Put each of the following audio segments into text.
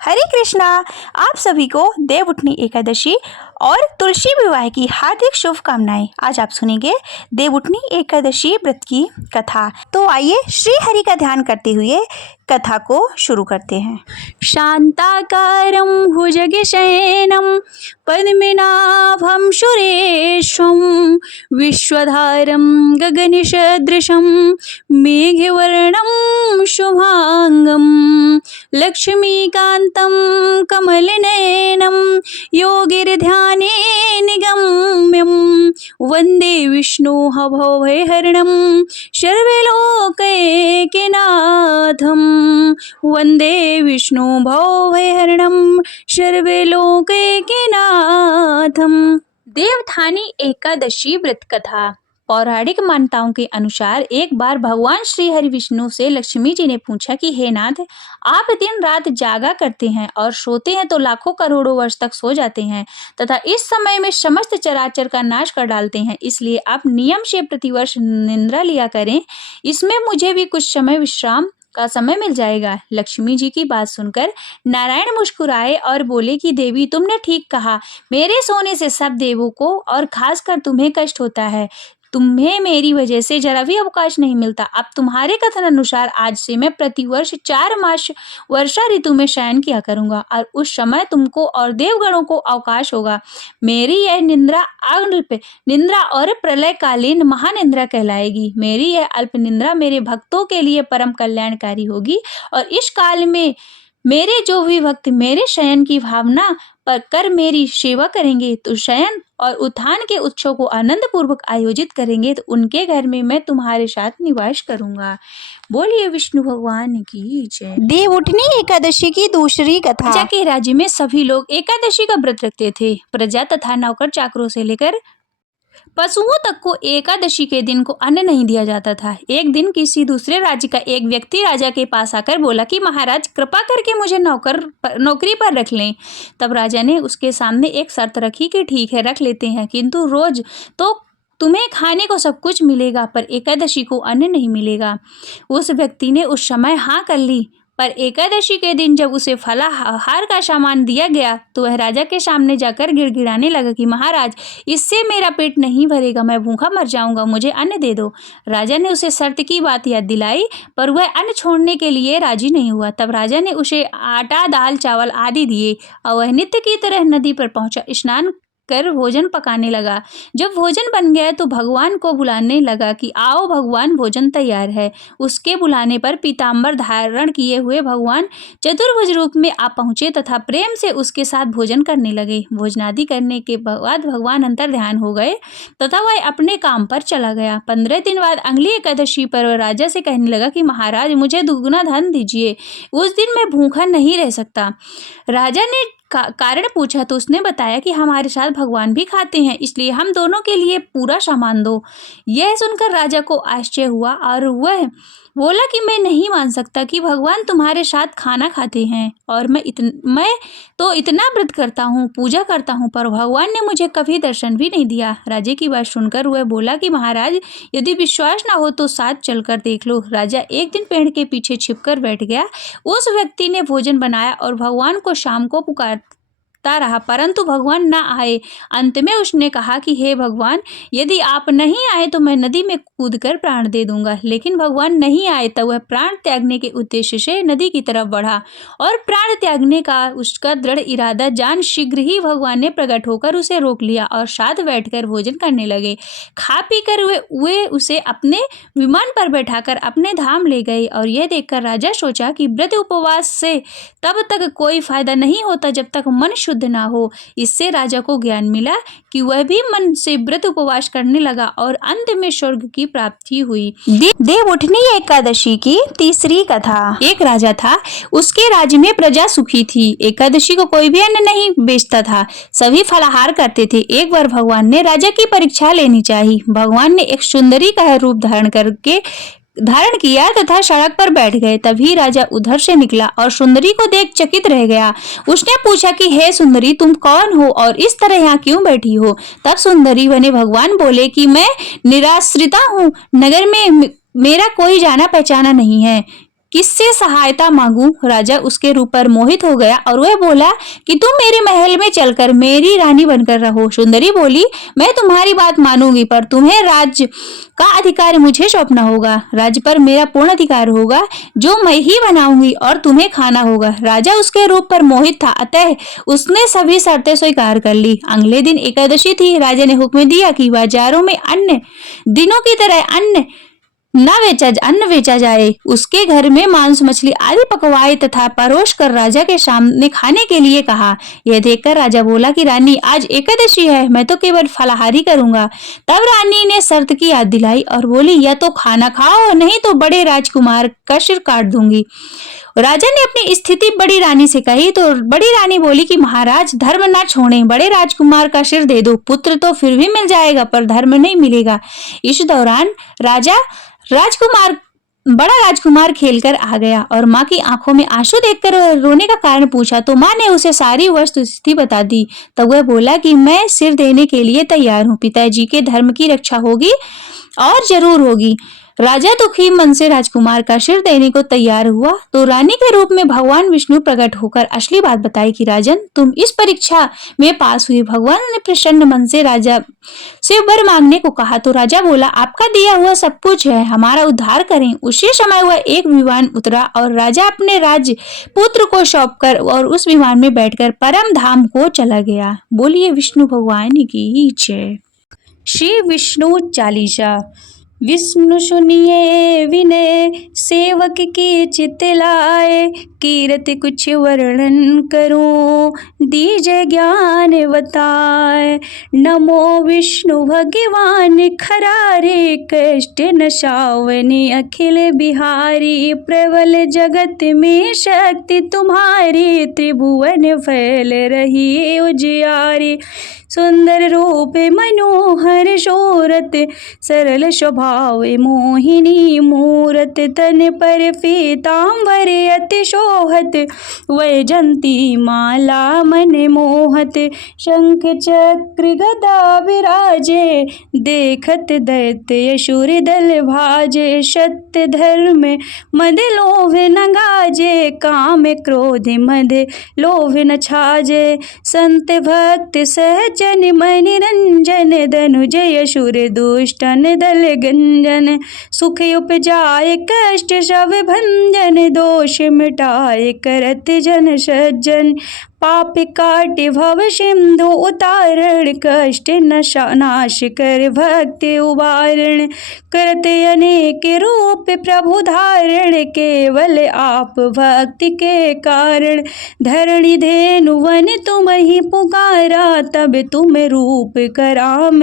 हरे कृष्णा। आप सभी को देवउठनी एकादशी और तुलसी विवाह की हार्दिक शुभकामनाएं। आज आप सुनेंगे देवउठनी एकादशी व्रत की कथा। तो आइए श्री हरि का ध्यान करते हुए कथा को शुरू करते हैं। शांताकारं भुजगशयनं पद्मनाभं सुरेशं विश्वधारं गगनसदृशं मेघवर्णं शुभांगं लक्ष्मीकान्तं कमलनयनं योगिर्ध्याने निगम्यं वन्दे विष्णोः भवभयहरणं सर्वलोकैकनाथं वन्दे विष्णु भवभयहरणं सर्वलोकैकनाथं। देवउठनी एकादशी व्रत कथा। पौराणिक मान्यताओं के अनुसार एक बार भगवान श्री हरि विष्णु से लक्ष्मी जी ने पूछा कि हे नाथ, आप दिन रात जागा करते हैं और सोते हैं तो लाखों करोड़ों वर्ष तक सो जाते हैं तथा इस समय में समस्त चराचर का नाश कर डालते हैं, इसलिए आप नियम से प्रतिवर्ष निद्रा लिया करें, इसमें मुझे भी कुछ समय विश्राम का समय मिल जाएगा। लक्ष्मी जी की बात सुनकर नारायण मुस्कुराए और बोले कि देवी, तुमने ठीक कहा, मेरे सोने से सब देवों को और खासकर तुम्हें कष्ट होता है। तुम्हें मेरी वजह से जरा भी अवकाश नहीं मिलता। अब तुम्हारे कथन अनुसार आज से मैं प्रतिवर्ष 4 मास वर्षा ऋतु में शयन किया करूंगा और उस समय तुमको और देवगणों को अवकाश होगा। मेरी यह निंद्रा अल्प निंद्रा और प्रलयकालीन महानिंद्रा कहलाएगी। मेरी यह अल्प निंद्रा मेरे भक्तों के लिए परम कल्याणकारी होगी और इस काल में मेरे जो भी भक्त मेरे शयन की भावना पर कर मेरी सेवा करेंगे तो शयन और उत्थान के उत्सव को आनंद पूर्वक आयोजित करेंगे तो उनके घर में मैं तुम्हारे साथ निवास करूंगा। बोलिए विष्णु भगवान की जय। देवउठनी एकादशी की दूसरी कथा। प्रजा के राज्य में सभी लोग एकादशी का व्रत रखते थे। प्रजा तथा नौकर चाकरों से लेकर पशुओं तक को एकादशी के दिन को अन्न नहीं दिया जाता था। एक दिन किसी दूसरे राज्य का एक व्यक्ति राजा के पास आकर बोला कि महाराज, कृपा करके मुझे नौकरी पर रख लें। तब राजा ने उसके सामने एक शर्त रखी कि ठीक है, रख लेते हैं, किंतु रोज तो तुम्हें खाने को सब कुछ मिलेगा पर एकादशी को अन्न नहीं मिलेगा। उस व्यक्ति ने उस समय हाँ कर ली, पर एकादशी के दिन जब उसे फलाहार का सामान दिया गया तो वह राजा के सामने जाकर गिड़गिड़ाने लगा कि महाराज, इससे मेरा पेट नहीं भरेगा, मैं भूखा मर जाऊंगा, मुझे अन्न दे दो। राजा ने उसे शर्त की बात याद दिलाई पर वह अन्न छोड़ने के लिए राजी नहीं हुआ। तब राजा ने उसे आटा, दाल, चावल आदि दिए और वह नित्य की तरह नदी पर पहुंचा, स्नान कर भोजन पकाने लगा। जब भोजन बन गया तो भगवान को बुलाने लगा कि आओ भगवान, भोजन तैयार है। उसके बुलाने पर पीताम्बर धारण किए हुए भगवान चतुर्भुज रूप में आ पहुंचे तथा प्रेम से उसके साथ भोजन करने लगे। भोजनादि करने के बाद भगवान अंतर ध्यान हो गए तथा वह अपने काम पर चला गया। 15 दिन बाद अगली एकादशी पर वह राजा से कहने लगा कि महाराज, मुझे दुगुना धन दीजिए, उस दिन मैं भूखा नहीं रह सकता। राजा ने कारण पूछा तो उसने बताया कि हमारे साथ भगवान भी खाते हैं, इसलिए हम दोनों के लिए पूरा सामान दो। यह सुनकर राजा को आश्चर्य हुआ और वह बोला कि मैं नहीं मान सकता कि भगवान तुम्हारे साथ खाना खाते हैं और मैं तो इतना व्रत करता हूँ, पूजा करता हूँ, पर भगवान ने मुझे कभी दर्शन भी नहीं दिया। राजा की बात सुनकर वह बोला कि महाराज, यदि विश्वास ना हो तो साथ चलकर देख लो। राजा एक दिन पेड़ के पीछे छिपकर बैठ गया। उस व्यक्ति ने भोजन बनाया और भगवान को शाम को पुकारता रहा, परंतु भगवान न आए। अंत में उसने कहा कि हे भगवान, यदि आप नहीं आए तो मैं नदी में कूदकर प्राण दे दूंगा। लेकिन भगवान नहीं आए तब वह प्राण त्यागने के उद्देश्य से नदी की तरफ बढ़ा और प्राण त्यागने का उसका दृढ़ इरादा जान शीघ्र ही भगवान ने प्रकट होकर उसे रोक लिया और साथ बैठकर भोजन करने लगे। खा पी कर वे उसे अपने विमान पर बैठाकर अपने धाम ले गए और यह देखकर राजा सोचा कि व्रत उपवास से तब तक कोई फायदा नहीं होता जब तक मन शुद्ध ना हो। इससे राजा को ज्ञान मिला कि वह भी मन से व्रत उपवास करने लगा और अंत में स्वर्ग की प्राप्ति हुई। देवउठनी एकादशी की तीसरी कथा। एक राजा था, उसके राज्य में प्रजा सुखी थी। एकादशी को कोई भी अन्न नहीं बेचता था, सभी फलाहार करते थे। एक बार भगवान ने राजा की परीक्षा लेनी चाहिए। भगवान ने एक सुंदरी का रूप धारण किया तथा सड़क पर बैठ गए। तभी राजा उधर से निकला और सुंदरी को देख चकित रह गया। उसने पूछा कि हे सुंदरी, तुम कौन हो और इस तरह यहाँ क्यों बैठी हो? तब सुंदरी बने भगवान बोले कि मैं निराश्रिता हूँ, नगर में मेरा कोई जाना पहचाना नहीं है। किससे सहायता मांगूं? राजा उसके रूप पर मोहित हो गया और वह बोला कि तुम मेरे महल में चलकर मेरी रानी बनकर रहो। सुंदरी बोली, मैं तुम्हारी बात मानूंगी, पर तुम्हें राज्य का अधिकार मुझे सौंपना होगा। राज्य पर मेरा पूर्ण अधिकार होगा, जो मैं ही बनाऊंगी और तुम्हें खाना होगा। राजा उसके रूप पर मोहित था, अतः उसने सभी शर्तें स्वीकार कर ली। अगले दिन एकादशी थी। राजा ने हुक्म दिया कि बाजारों में अन्य दिनों की तरह अन्न बेचा जाए। उसके घर में मांस मछली आदि पकवाए तथा परोस कर राजा के सामने खाने के लिए कहा। यह देखकर राजा बोला कि रानी, आज एकादशी है, मैं तो केवल फलाहारी करूंगा। तब रानी ने शर्त की याद दिलाई और बोली, या तो खाना खाओ, नहीं तो बड़े राजकुमार का सिर काट दूंगी। राजा ने अपनी स्थिति बड़ी रानी से कही तो बड़ी रानी बोली कि महाराज, धर्म ना छोड़ें, बड़े राजकुमार का सिर दे दो। पुत्र तो फिर भी मिल जाएगा, पर धर्म नहीं मिलेगा। इस दौरान बड़ा राजकुमार खेलकर आ गया और माँ की आंखों में आंसू देखकर रोने का कारण पूछा तो माँ ने उसे सारी वस्तुस्थिति बता दी। तब वह बोला कि मैं सिर देने के लिए तैयार हूँ। पिताजी के धर्म की रक्षा होगी और जरूर होगी। राजा दुखी मन से राजकुमार का सिर देने को तैयार हुआ तो रानी के रूप में भगवान विष्णु प्रकट होकर असली बात बताई कि राजन, तुम इस परीक्षा में पास हुई। भगवान ने प्रसन्न मन से राजा से वर मांगने को कहा तो राजा बोला, आपका दिया हुआ सब कुछ है, हमारा उद्धार करें। उसी समय वह एक विमान उतरा और राजा अपने राज्य पुत्र को सौंपकर और उस विमान में बैठकर परम धाम को चला गया। बोलिए विष्णु भगवान की जय। श्री विष्णु चालीसा। विष्णु सुनिए विनय, सेवक की चित लाए। कीरति कुछ वर्णन करूं, दीजे ज्ञान बताए। नमो विष्णु भगवान खरारे, कष्ट नशावनी अखिल बिहारी। प्रबल जगत में शक्ति तुम्हारी, त्रिभुवन फैल रही उजियारी। सुंदर रूप मनोहर शोरत, सरल स्वभाव मोहिनी मूरत। तन पर पीतांबर अति शोहत, वैजंती माला मन मोहत। शंख चक्र गदा विराजे, देखत दैत्य असुर दल भाजे। सत्य धर्म मद लोभ न गाजे, काम क्रोध मद लोभ न छाजे। संत भक्त सहज जन मन रंजन, धनुजय असुर दुष्टन दल गंजन। सुख उपजाए कष्ट सब भंजन, दोष मिटाए करत जन सज्जन। पाप काट भव सिंधु उतारण, कष्ट नाश कर भक्ति उबारण। करत अनेक रूप प्रभु धारण, केवल आप भक्ति के कारण। धरणी धेनु वन तुम ही पुकारा, तब तुम रूप कराम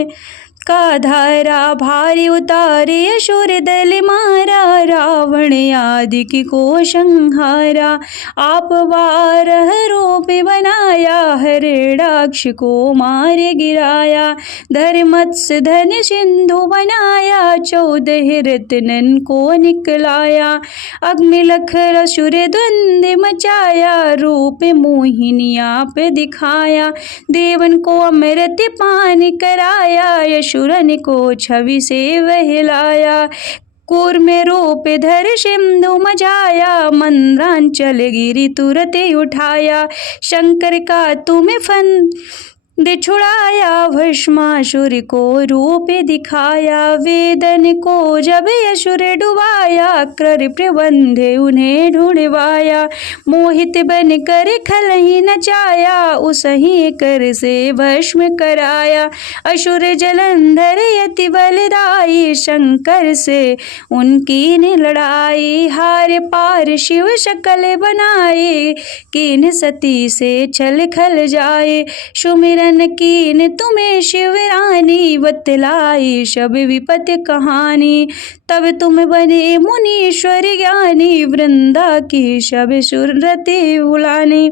का धारा। भारी उतारे असुर दल मारा, रावण आदि की को संहारा। आप बारह रूप बनाया, हरिणाक्ष को मार गिराया। धर्मत्स्य धन सिंधु बनाया, 14 रत्नन को निकलाया। अग्नि लखर असुर द्वंद्व मचाया, रूप मोहिनी आप दिखाया। देवन को अमृत पान कराया, असुरन को छवि से वहलाया। कूर्म रूप धर सिंधु मजाया, मंद्रांचल गिरि तुरत उठाया। शंकर का तुम फंद छुड़ाया, भस्मासुर को रूप दिखाया। वेदन को जब असुर डुबाया, कर प्रबंध उन्हें ढूंढवाया। मोहित बन कर खल ही नचाया, उसही कर से भस्म कराया। असुर जलंधर यति बलदाई, शंकर से उनकी ने लड़ाई। हार पार शिव शकल बनाए, कीन सती से छल खल जाए। सुमिरन कीन तुम्हें शिवरानी, बतलाई सब विपत कहानी। तब तुम बने मुनीश्वर ज्ञानी, वृंदा की सब सुरति भुलानी।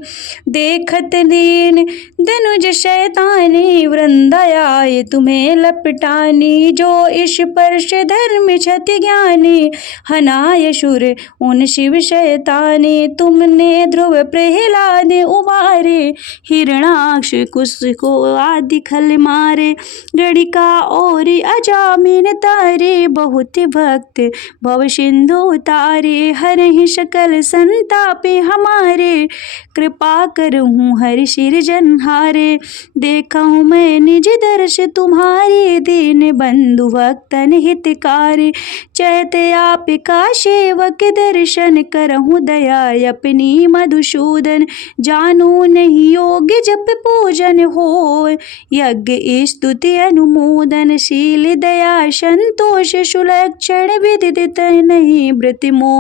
देखत दीन धनुज शैतानी, वृंदा आए तुम्हें लपटानी। जो इस परश धर्म क्षति ज्ञानी, हनाय सुर उन शिव शैतानी। तुमने ध्रुव प्रहलाद उबारे, हिरणाक्ष कुश को आदि खल मारे। गणिका और अजामिन तारे बहुत भक्त भव सिंधु उतारे। हरहि सकल संतापे हमारे कृपा करहूँ हरि सिरजनहारे। देखूँ मैं निज दर्श तुम्हारे दीन बंधु भक्तन हितकारी। चैते आपका सेवक दर्शन करहूँ दया अपनी मधुसूदन। जानू नहीं योग्य जप पूजन हो यज्ञ स्तुति अनुमोदन। शील दया संतोष सुलक्षण विदित नहीं वृतिमो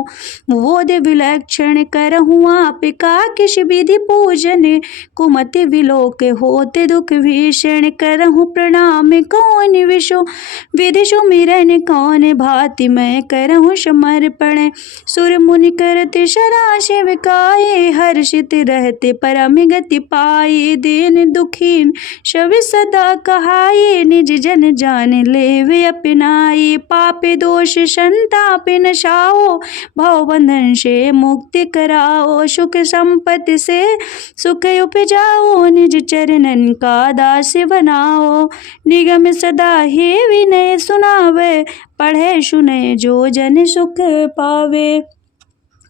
बोध विलक्षण। करहूँ आपका किस विधि पूजन कुमति विलोक होते दुख भीषण। करहूँ प्रणाम कौन विषो विधि सुमिरन कौन भांति मैं करहूँ समर्पण। सुर मुनि करते सदा सेवकाए हर्षित रहते परम गति पाए। दीन दुखीन सब सदा कहाए निज जन जान लेवे अपनाए। पापे दोष संताप नशाओ भव बंधन से मुक्ति कराओ। सुख संपत्ति से सुख उपजाओ निज चरणन का दास बनाओ। निगम सदा ही विनय सुनावे पढ़े सुने जो जन सुख पावे।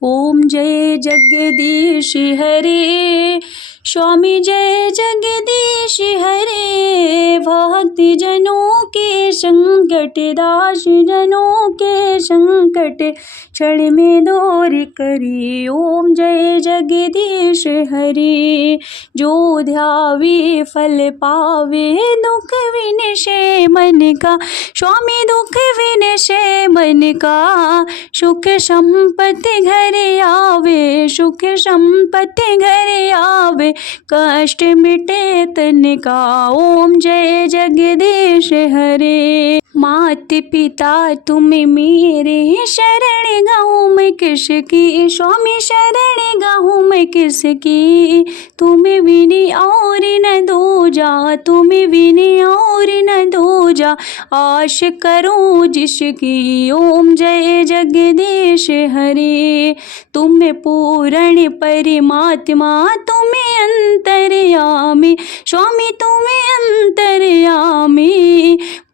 ओम जय जगदीश हरे स्वामी जय जगदीश हरे। भक्ति जनों के संकट दास जनों के संकट क्षण में दूर करी। ओम जय जगदीश हरे। जो ध्यावे फल पावे दुख विनशे मन का। स्वामी दुख विनशे मन का सुख संपत्ति घर आवे। सुख संपत्ति घर आवे कष्ट मिटे तन का। ओम जय जगदीश हरे। मात पिता तुम मेरे शरण गाऊँ मैं किसकी। स्वामी शरण गाऊँ मैं किसकी। तुम विनी और न दो जा तुम विनी और न दो जा आश करो जिसकी। ओम जय जगदीश हरे। तुम पूर्ण परमात्मा तुम अंतर्यामी। स्वामी तुम अंतर्यामी।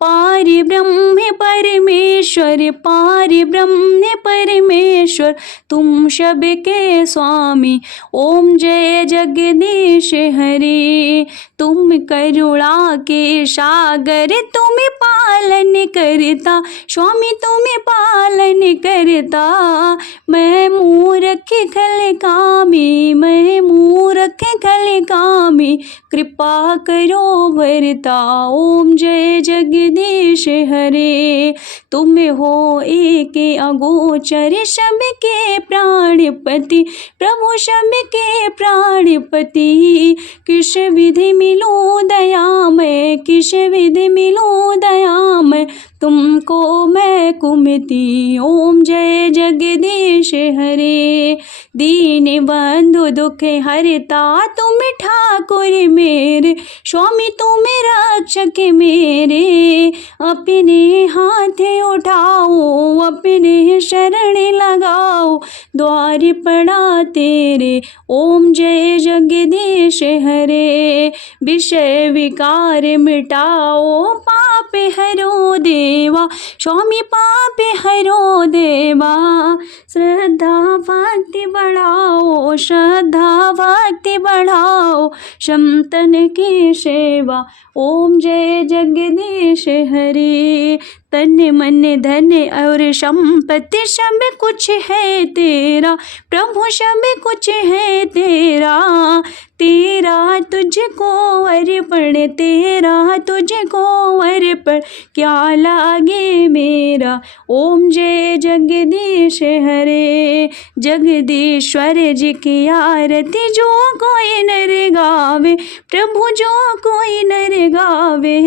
पारि ब्रह्म परमेश्वर पारि ब्रह्म परमेश्वर तुम सबके स्वामी। ओम जय जगदीश हरे। तुम करुणा के सागर तुम पालन करता। स्वामी तुम पालन करता। मैं मूर्ख खल कामी मैं मूर्ख खल कामी कृपा करो वरता। ओम जय जगदीश हरे। तुम हो एक अगोचर सबके प्राणपति प्रभु सबके प्राणपति। किस विधि मिलो दया मैं किस विधि मिलो दया मैं तुमको मैं कुमति। ओम जय जगदीश हरे। दीन बंधु दुख हरता तुम ठाकुर मेरे। स्वामी तुम रक्षक मेरे। अपने हाथ उठाओ अपने शरण लगाओ द्वार पड़ा तेरे। ओम जय जगदीश हरे। विषय विकार मिटाओ पाप हरो देवा। स्वामी पाप हरो देवा। श्रद्धा भक्ति बढ़ाओ श्रद्धा भक्ति बढ़ाओ संतन की सेवा। ओम जय जगदीश हरे। तन मन धन और संपत्ति सब कुछ है तेरा। प्रभु सब कुछ है तेरा। तेरा तुझको अर्पण तेरा तुझको अर्पण क्या लागे मेरा। ओम जय जगदीश हरे। जगदीश्वर जी की आरती जो कोई नर गावे प्रभु जो कोई नर गावे।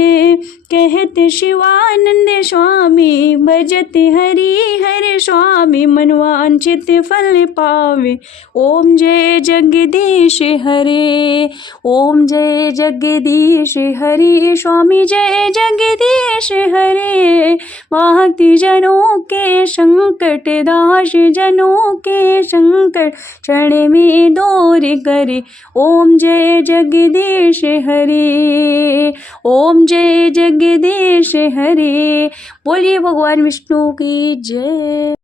कहते शिवानंद स्वामी भजते हरि हर स्वामी मनवांछित फल पावे। ओम जय जगदीश हरे, ओम जय जगदीश हरे, स्वामी जय जगदीश हरे। भक्ति जनों के संकट, दास जनों के संकट, क्षण में दूर करे। ओम जय जगदीश हरे, ओम जय जगदीश हरे। बोलिए भगवान विष्णु की जय।